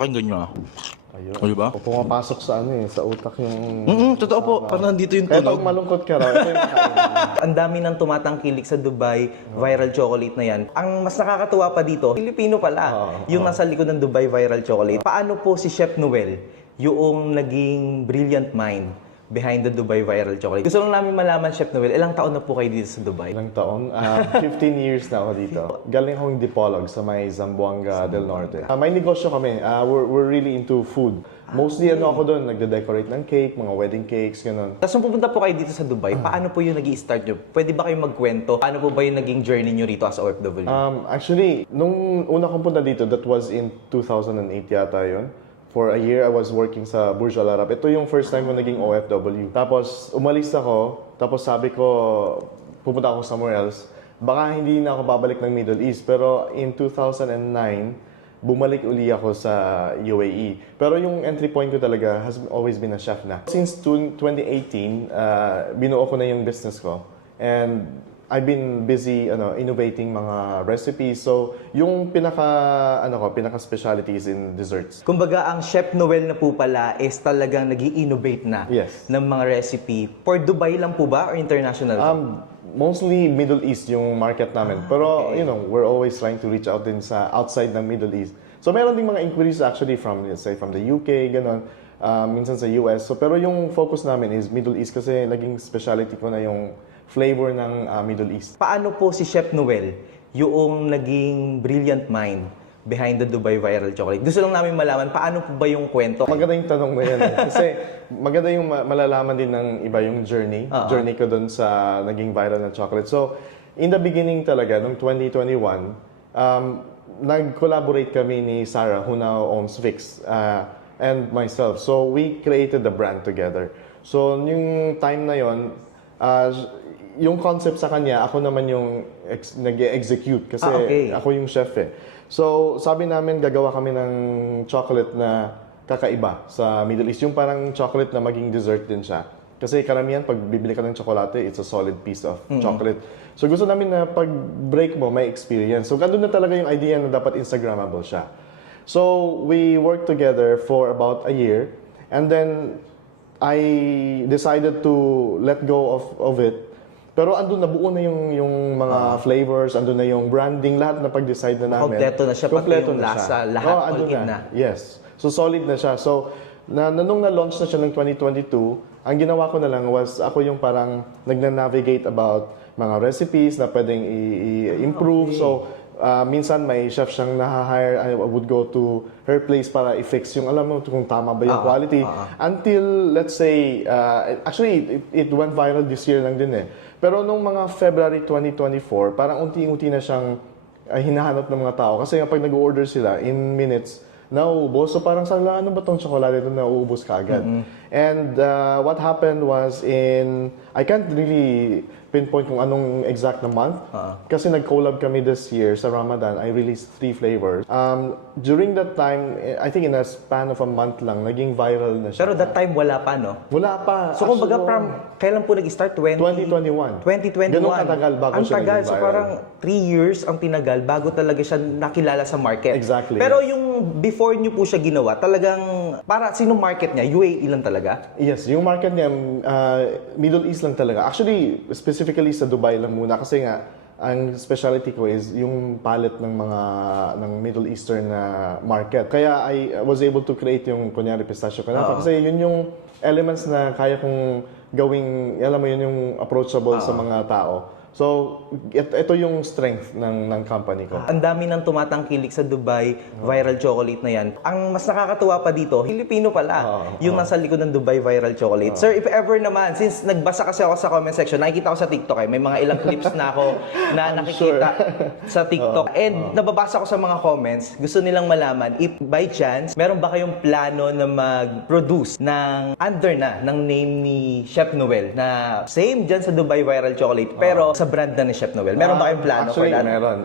Pakinggan nyo ah. Ayun. O, diba? O, pumapasok sa sa utak yung... Totoo po. Parang nandito yung Kaya pag tunog. malungkot ka raw, ito yung kakain. Ang dami ng tumatangkilik sa Dubai, viral chocolate na yan. Ang mas nakakatuwa pa dito, Pilipino pala, yung nasa likod ng Dubai viral chocolate. Paano po si Chef Noel, yung naging brilliant mind behind the Dubai viral chocolate? Gusto lang namin malaman, Chef Noel, ilang taon na po kayo dito sa Dubai? Ilang taon? 15 years na ako dito. Galing akong Dipolog sa may Zamboanga del Norte. May negosyo kami. We're really into food. Mostly ako doon, nagde-decorate ng cake, mga wedding cakes, gano'n. Tapos nung pupunta po kayo dito sa Dubai, paano po yung nag-i-start nyo? Pwede ba kayo magkwento? Paano po ba yung naging journey nyo rito as OFW? Actually, nung una kong punta dito, that was in 2008 yata yun. For a year, I was working sa Burj Al Arab. Ito yung first time ko naging OFW. Tapos umalis ako, tapos sabi ko, pupunta ako somewhere else. Baka hindi na ako babalik ng Middle East. Pero in 2009, bumalik uli ako sa UAE. Pero yung entry point ko talaga has always been a chef na. Since 2018, binuo ko na yung business ko. And I've been busy innovating mga recipes. So, yung pinaka specialty is in desserts. Kumbaga, ang Chef Noel na po pala is talagang nag-i-innovate na Yes. ng mga recipe. For Dubai lang po ba or international po? Mostly Middle East yung market namin. Pero, we're always trying to reach out din sa outside ng Middle East. So, meron ding mga inquiries actually from, let's say, from the UK, gano'n. Minsan sa US. So, pero yung focus namin is Middle East kasi naging specialty ko na yung flavor ng Middle East. Paano po si Chef Noel, yung naging brilliant mind behind the Dubai viral chocolate? Gusto lang namin malaman, paano po ba yung kwento? Maganda yung tanong na yan. Kasi maganda yung malalaman din ng iba yung journey. Journey ko dun sa naging viral na chocolate. So, in the beginning talaga, noong 2021, nag-collaborate kami ni Sarah, who now owns Vix, and myself. So, we created the brand together. So, yung time na yon, yung concept sa kanya, ako naman yung nag-execute kasi ako yung chef eh. So, sabi namin gagawa kami ng chocolate na kakaiba sa Middle East. Yung parang chocolate na maging dessert din siya. Kasi karamihan, pag bibili ka ng tsokolate, it's a solid piece of chocolate. So, gusto namin na pag break mo, may experience. So, andun na talaga yung idea na dapat Instagrammable siya. So, we worked together for about a year. And then, I decided to let go of it. Pero andun na, buo na yung mga flavors, andun na yung branding, lahat na pag-decide na namin. Kompleto na siya, pati yung lasa, lahat all in na. Yes. So solid na siya. So nung na-launch na siya ng 2022, ang ginawa ko na lang was ako yung parang nagna-navigate about mga recipes na pwedeng i-improve. So minsan may chef siyang na-hire, I would go to her place para i-fix yung alam mo kung tama ba yung quality. Until, let's say, actually, it went viral this year lang din eh. Pero nung mga February 2024, parang unti-unti na siyang hinahanap ng mga tao. Kasi pag nag-order sila, in minutes, nauubos. So parang sabi lang, ano ba tong tsokolate ito na nauubos ka agad? And what happened was I can't really pinpoint kung anong exact na month. Kasi nag-collab kami this year sa Ramadan. I released 3 flavors. During that time, I think in a span of a month lang, naging viral na siya. Pero that time wala pa, no? Wala pa. So kumbaga from kailan po nag-start? 2021. 2021. Ganun katagal bago ang siya tagal. naging So viral. parang 3 years ang tinagal bago talaga siya nakilala sa market. Exactly, Pero yes. yung before niyo po siya ginawa, talagang para sino market niya? UAE lang talaga? Yes, yung market niya, Middle East lang talaga. Actually, specifically sa Dubai lang muna kasi nga, ang specialty ko is yung palette ng Middle Eastern na market. Kaya I was able to create yung kunyari pistachio canapa kasi yun yung elements na kaya kong gawing, alam mo yun yung approachable sa mga tao. So, ito yung strength ng company ko. Ang dami ng tumatangkilik sa Dubai viral chocolate na yan. Ang mas nakakatuwa pa dito, Pilipino pala, yung nasa likod ng Dubai viral chocolate. Sir, if ever naman, since nagbasa kasi ako sa comment section, nakikita ko sa TikTok may mga ilang clips na ako na nakikita sa TikTok. And nababasa ko sa mga comments, gusto nilang malaman, if by chance, meron ba kayong plano na mag-produce ng under na, ng name ni Chef Noel, na same dyan sa Dubai viral chocolate, pero sa brand na ni Chef Noel? Meron ba kayong plano Actually, for that? meron.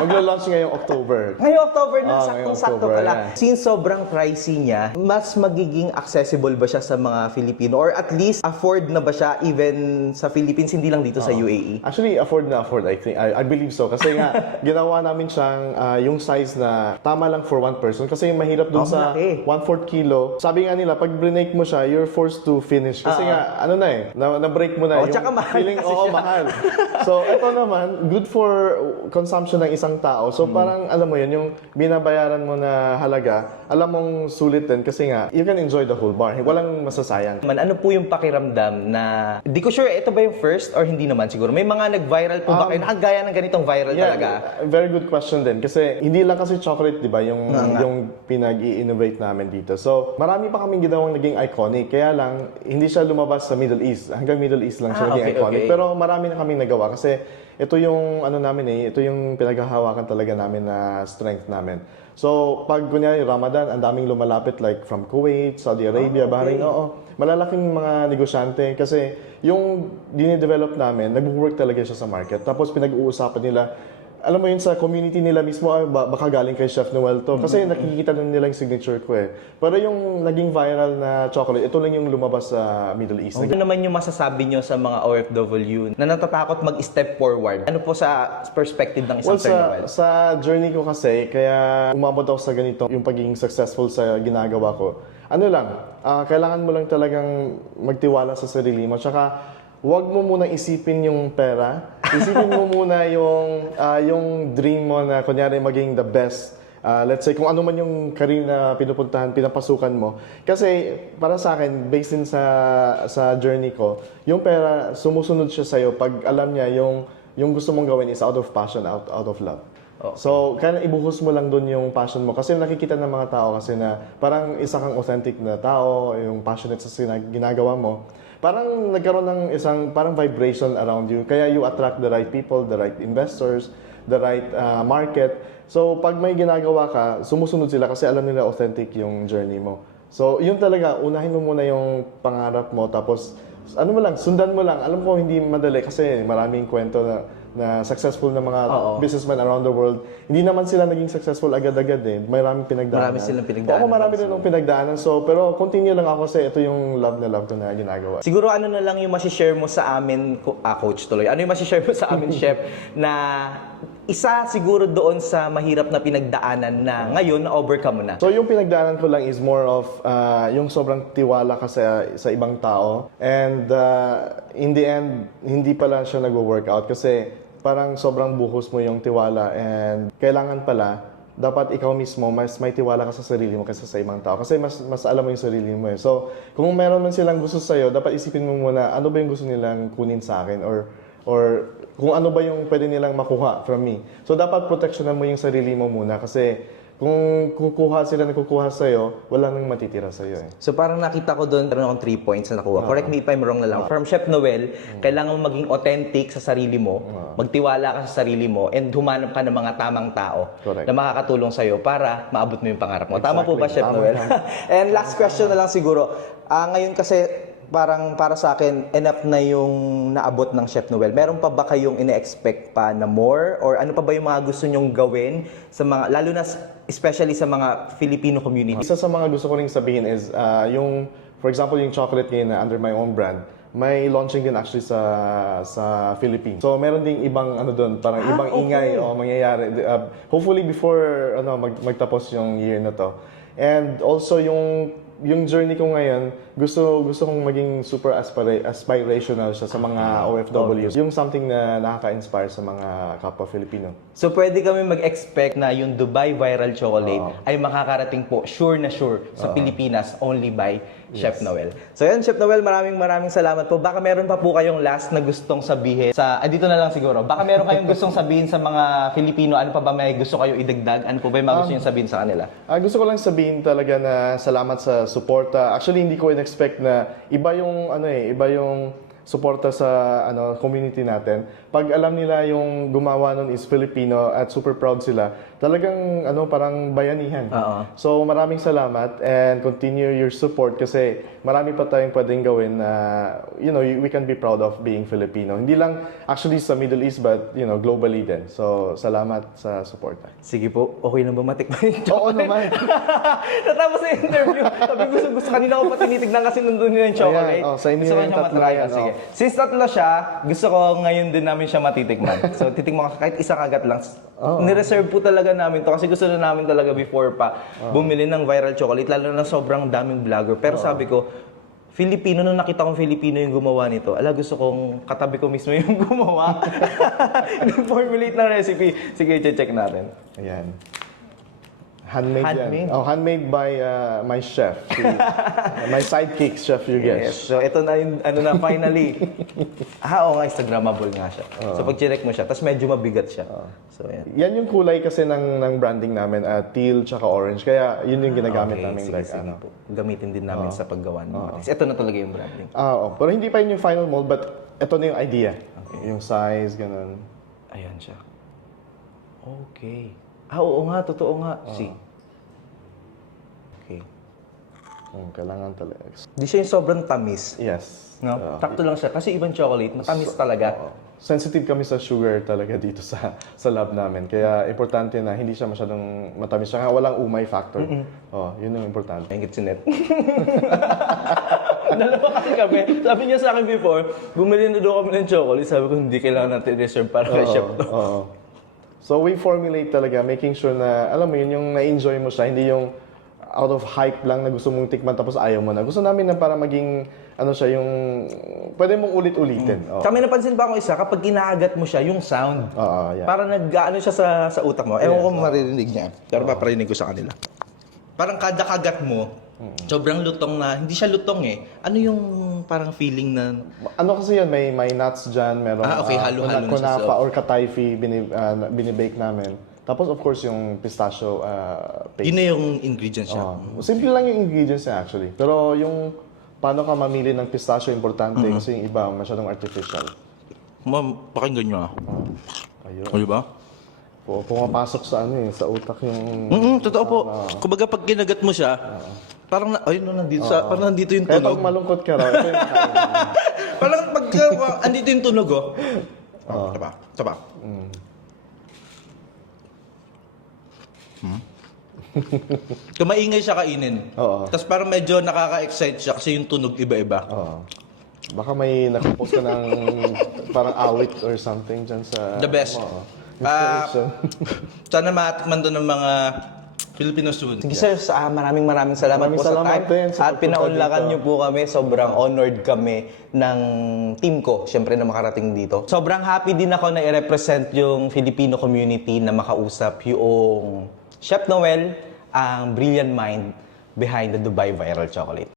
Maglo-launch ngayong October. Ngayong October na, ngayong saktong-sakto October, pala. yeah. Since sobrang pricey niya, mas magiging accessible ba siya sa mga Filipino? Or at least, afford na ba siya even sa Philippines, hindi lang dito sa UAE? Actually, afford na afford, I think. I believe so. Kasi nga, ginawa namin siyang yung size na tama lang for one person. Kasi yung mahirap dun sa malaki. 1/4 kilo. Sabi nga nila, pag break mo siya, you're forced to finish. Kasi nga, ano na na-break mo na. Oh, tsaka mahal feeling, kasi oo, siya. mahal. So, ito naman, good for consumption ng isang tao. So, parang, alam mo yun, yung binabayaran mo na halaga, alam mong sulit din. Kasi nga, you can enjoy the whole bar. Walang masasayang. Ano po yung pakiramdam na, di ko sure, ito ba yung first or hindi naman siguro? May mga nag-viral po ba kayo? Nakagaya ng ganitong viral talaga? Very good question din. Kasi hindi lang kasi chocolate, di ba, yung pinag-i-innovate namin dito. So, marami pa kaming ginawang naging iconic. Kaya lang, hindi siya lumabas sa Middle East. Hanggang Middle East lang siya naging iconic. okay. Pero marami na kaming nagawa. Kasi ito yung, ito yung pinaghahawakan talaga namin na strength namin. So, pag kunyari Ramadan, ang daming lumalapit like from Kuwait, Saudi Arabia, Bahrain, malalaking mga negosyante kasi yung dinidevelop namin, nag-work talaga siya sa market. Tapos pinag-uusapan nila, alam mo yun sa community nila mismo, baka galing kay Chef Noel to. Kasi nakikita na nila yung signature ko eh. Pero yung naging viral na chocolate, ito lang yung lumabas sa Middle East. Ano naman yung masasabi nyo sa mga OFW na natatakot mag-step forward? Ano po sa perspective ng isang Well, Sir Noel? sa journey ko kasi, kaya umabot ako sa ganito, yung pagiging successful sa ginagawa ko. Ano lang, kailangan mo lang talagang magtiwala sa sarili mo. Tsaka, huwag mo muna isipin yung pera. Isipin mo muna yung dream mo na kunyari maging the best. Let's say, kung ano man yung career na pinupuntahan, pinapasukan mo. Kasi, para sa akin, based din sa journey ko, yung pera, sumusunod siya sa'yo pag alam niya yung gusto mong gawin is out of passion, out of love. Okay. So, kaya ibuhos mo lang doon yung passion mo. Kasi nakikita ng mga tao kasi na parang isa kang authentic na tao, yung passionate sa ginagawa mo. Parang nagkaroon ng isang parang vibration around you. Kaya you attract the right people, the right investors, the right market. So, pag may ginagawa ka, sumusunod sila kasi alam nila authentic yung journey mo. So, yun talaga, unahin mo muna yung pangarap mo. Tapos, ano mo lang, sundan mo lang. Alam ko hindi madali kasi maraming kwento na successful na mga businessmen around the world. Hindi naman sila naging successful agad-agad eh. Maraming pinagdaanan. Marami silang pinagdaanan. Oo, marami din pinagdaanan. So, pero continue lang ako kasi ito yung love ko na ginagawa. Siguro ano na lang yung masishare mo sa amin, coach tuloy, ano yung masishare mo sa amin, chef, na isa siguro doon sa mahirap na pinagdaanan na ngayon na-overcome mo na? So yung pinagdaanan ko lang is more of yung sobrang tiwala ka sa ibang tao. And in the end, hindi pala siya nag-workout kasi parang sobrang buhos mo yung tiwala and kailangan pala dapat ikaw mismo mas may tiwala ka sa sarili mo kaysa sa ibang tao kasi mas alam mo yung sarili mo eh. So kung meron man silang gusto sa'yo, dapat isipin mo muna ano ba yung gusto nilang kunin sa akin or kung ano ba yung pwede nilang makuha from me. So dapat proteksyonan mo yung sarili mo muna kasi kung kukuha sa'yo, wala nang matitira sa'yo eh. So parang nakita ko doon, meron akong 3 points na nakuha. Correct me if I'm wrong na lang. From Chef Noel, kailangan mo maging authentic sa sarili mo, magtiwala ka sa sarili mo, and humanap ka ng mga tamang tao Correct. na makakatulong sa'yo para maabot mo yung pangarap mo. Tama po ba, Chef Tama, Noel? tama. And last question na lang siguro. Ngayon kasi, parang para sa akin, enough na yung naabot ng Chef Noel. Meron pa ba kayong ine-expect pa na more? Or ano pa ba yung mga gusto nyong gawin sa mga, lalo na especially sa mga Filipino community? Isa sa mga gusto ko ring sabihin is for example, yung chocolate ngayon na under my own brand, may launching din actually sa Philippines. So meron ding ibang doon, parang ibang ingay mangyayari. Hopefully before magtapos yung year na to. And also yung journey ko ngayon, gusto kong maging super aspirational siya sa mga OFWs. Yung something na nakaka-inspire sa mga kapwa Filipino. So pwede kami mag-expect na yung Dubai Viral Chocolate ay makakarating po, sure na sure, sa Pilipinas only by Chef Noel. So yan, Chef Noel, maraming salamat po. Baka meron pa po kayong last na gustong sabihin dito na lang siguro. Baka meron kayong gustong sabihin sa mga Filipino, ano pa ba may gusto kayo idagdag? Ano po ba yung mga gusto nyo sabihin sa kanila? Gusto ko lang sabihin talaga na salamat sa suporta. Actually, hindi ko in-expect na iba yung suporta sa community natin. Pag alam nila yung gumawa nun is Filipino at super proud sila, talagang parang bayanihan. So maraming salamat and continue your support kasi marami pa tayong pwedeng gawin na we can be proud of being Filipino. Hindi lang actually sa Middle East but globally din. So salamat sa suporta. Sige po, okay lang ba matikman yung Oo chocolate? naman. Natapos sa interview, sabi gusto kanina ko pa tinitignan kasi nandun yun yung chocolate. Ayan, sa inyo Gusto ko yung siya tatlo matry. yan, Sige. Since tatlo siya, gusto ko ngayon din namin siya matitikman. So titikman ko kahit isang kagat lang. Nireserve po talaga namin to kasi gusto na namin talaga before pa bumili ng viral chocolate, lalo na sobrang daming vlogger. Pero sabi ko, Filipino, nung nakita kong Filipino yung gumawa nito, gusto kong katabi ko mismo yung gumawa. Nag-formulate ng recipe. Sige, check natin. Ayan. Handmade Handmade? yan. Oh, handmade by my chef. My sidekick, Chef Yugesh. Yes. So ito na yung finally. Oo nga, Instagrammable nga siya. So pag chinek mo siya, tapos medyo mabigat siya. So yan. Yan yung kulay kasi ng branding namin, teal tsaka orange. Kaya yun yung ginagamit namin. Sige, sige po. Gamitin din namin sa paggawa ng Ito na talaga yung branding. Pero hindi pa yun yung final mold, but ito na yung idea. Yung size, ganun. Ayan siya. Okay. Oo nga, totoo nga. See. Okay. Kailangan talaga. Di siya yung sobrang tamis. Yes. No? Takto lang siya. Kasi ibang chocolate, matamis talaga. Sensitive kami sa sugar talaga dito sa lab namin. Kaya importante na hindi siya masyadong matamis. Saka walang umay factor. Yun yung importante. Ingit si Net. Dalawa kasi kami. Sabi niya sa akin before, bumili na doon kami ng chocolate. Sabi ko, hindi kailangan natin reserve para kay chef to. So we formulate talaga, making sure na, alam mo yun, yung na-enjoy mo siya, hindi yung out of hype lang na gusto mong tikman tapos ayaw mo na. Gusto namin na para maging, yung, pwede mong ulit-ulitin. Kami napansin pa ako isa, kapag kinakagat mo siya, yung sound. Yeah. Parang nag-ano siya sa utak mo. Ewan ko maririnig niya. Pero paparinig ko sa kanila. Parang kada kagat mo, sobrang lutong na, hindi siya lutong eh. Ano yung parang feeling na... Ano kasi yan, may nuts dyan, meron okay, halo-halo na siya kunafa sa- or katayfi, binibake namin. Tapos of course yung pistachio paste. Yun na yung ingredients siya. Simple lang yung ingredients niya actually. Pero yung paano ka mamili ng pistachio importante kasi yung iba masyadong artificial. Ma'am, pakinggan nyo ah. Ayun. O diba? Pumapasok sa sa utak yung... Totoo po. Kumbaga pag kinagat mo siya, parang parang nandito yung Kaya tunog. pag malungkot ka raw, ito yung kain. Parang pag andito yung tunog oh. Taba. Kumaingay siya kainin. Oo. Tapos parang medyo nakaka-excite siya kasi yung tunog iba-iba. Baka may nakapost ka ng parang awit or something dyan sa... The best. Inspiration. Sana matikman doon ng mga Filipino students. Sige sir, maraming salamat Maraming po sa salamat time. din sa At pinaunlakan pagpunta niyo po kami. Sobrang honored kami ng team ko, syempre na makarating dito. Sobrang happy din ako na i-represent yung Filipino community na makausap yung Chef Noel, ang brilliant mind behind the Dubai Viral Chocolate.